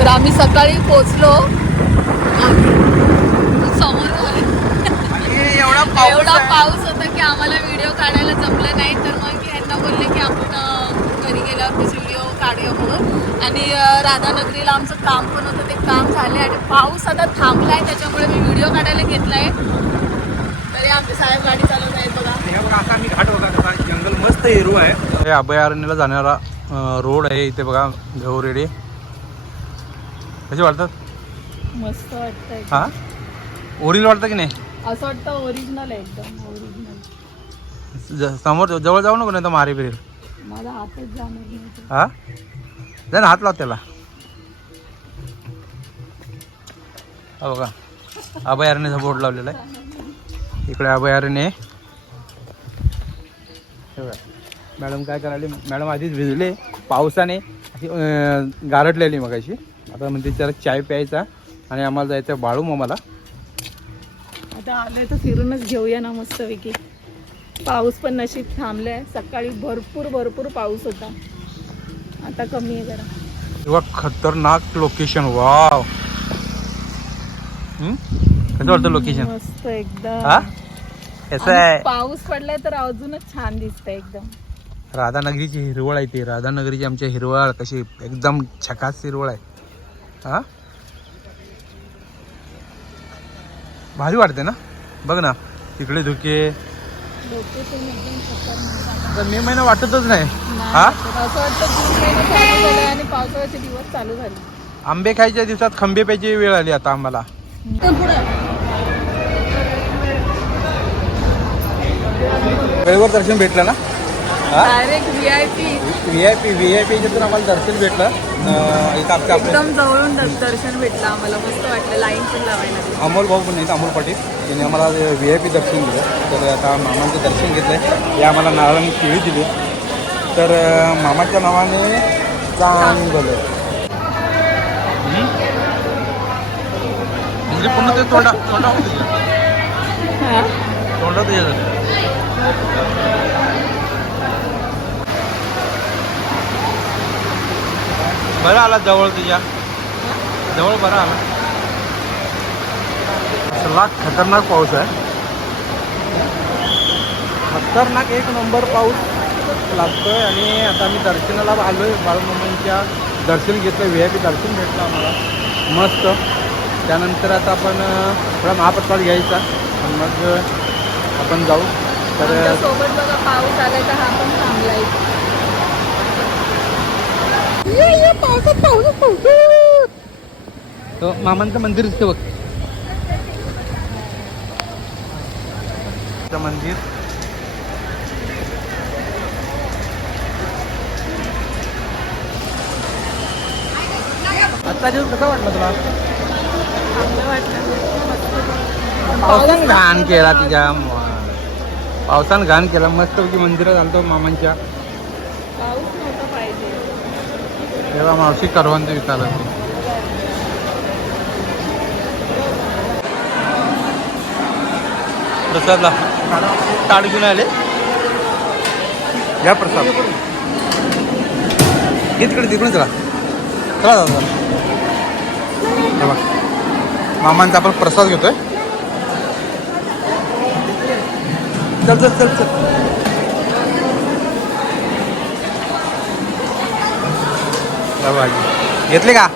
तर आम्ही सकाळी पोचलो. समोर आहे. एवढा एवढा पाऊस होता की आम्हाला व्हिडिओ काढायला जमलं नाही. तर मग यांना बोलले की आपण घरी गेल्यावर व्हिडिओ काढूया म्हणून. आणि राधानगरीला आमचं काम पण होतं. ते काम झाले आणि पाऊस आता थांबलाय. त्याच्यामुळे मी व्हिडिओ काढायला घेतलाय तरी आमचे साहेब गाडी चालवत आहेत बघा. हे बघा असा मी घाट बघा. कसा जंगल मस्त हिरो आहे. हे अभयारण्याला जाणारा रोड आहे. इथे बघा गौरेडे. कसे वाटतात? मस्त वाटतंय. हा? ओरिजिनल वाटतं की नाही? असं वाटतं ओरिजिनल आहे एकदम ओरिजिनल ज- समोर जवळ जाऊ नको नाही तर मारे फिरेल माझा हातच जाणार नाही. ते. हा? जा ना हात लाव त्याला. हा बघा अभयारण्याचा बोर्ड लावलेला आहे. इकडे अभयारण्य आहे. हे बघा. मॅडम काय करायला? मॅडम आधीच भिजले पावसाने अशी, अं, गारटलेली मगाशी. आता म्हणते त्याला चाय प्यायचा आणि आम्हाला जायचं बाळू मामाला आता आलोय तर फिरूनच घेऊया ना मस्तपैकी. पाऊस पण नशीब थांबलाय. सकाळी भरपूर भरपूर पाऊस होता. आता कमी आहे जरा. तेव्हा खतरनाक लोकेशन वाव हम्म? कसं वाटतं लोकेशन मस्त एकदम. हा? कसं आहे? पाऊस पडलाय तर अजूनच छान दिसतंय एकदम. राधानगरीची हिरवळ आहे ती. राधानगरीची आमच्या हिरवळ कशी एकदम छकास हिरवळ आहे. हा? भारी वाटते ना? बघ ना तिकडे धुके. आता मे महिना वाटतच नाही. हा? आणि पावसाळ्याचे दिवस चालू झाले. आंबे खायच्या दिवसात खंबे प्यायची वेळ आली आता आम्हाला. वेळेवर दर्शन भेटलं ना? Direct V I P V I P V I P याच्यातून आम्हाला दर्शन भेटलं. इथं एकदम जवळून दर्शन भेटलं आम्हाला. मस्त वाटलं. लाईन पण लावायला. अमोल भाऊ पण आहेत अमोल पाटील. त्यांनी आम्हाला व्ही आय पी दर्शन दिलं. तर आता मामांचं दर्शन घेतलं आहे हे आम्हाला नारळाने केळी दिली. तर मामाच्या नावाने चांगलं. हम्म? म्हणजे पूर्ण ते तोंडा तोंडा? तोंडात हे झालं बरं आला जवळ तुझ्या? जवळ बरं आला. असला खतरनाक पाऊस आहे. खतरनाक एक नंबर पाऊस लागतोय आणि आता आम्ही दर्शनाला आलोय. बाळूमामांच्या दर्शन घेतलं व्ही आय पी दर्शन भेटलं आम्हाला. मस्त. त्यानंतर आता आपण थोडा महाप्रसाद घ्यायचा. आणि मग आपण जाऊ. तर सोबत बघा पाऊस आलाय तर हा पण थांबलाय. तो मामांचं मंदिर दिसतं बघ. ते मंदिर. आजचा दिवस कसा वाटला तुला? पावसानं घाण केला तिच्या पावसानं घाण केला. मस्त की मंदिरात आलतो मामांच्या. पाऊस नव्हता पाहिजे. तेव्हा मावशी करवंत विकायला होती प्रसादला. ताड घेऊन आले? या प्रसाद. ये तिकडे तिकडून चला. चला दादा. हे बघ. मामांचा आपण प्रसाद घेतोय. चल चल चल चल या भाजी घेतले का?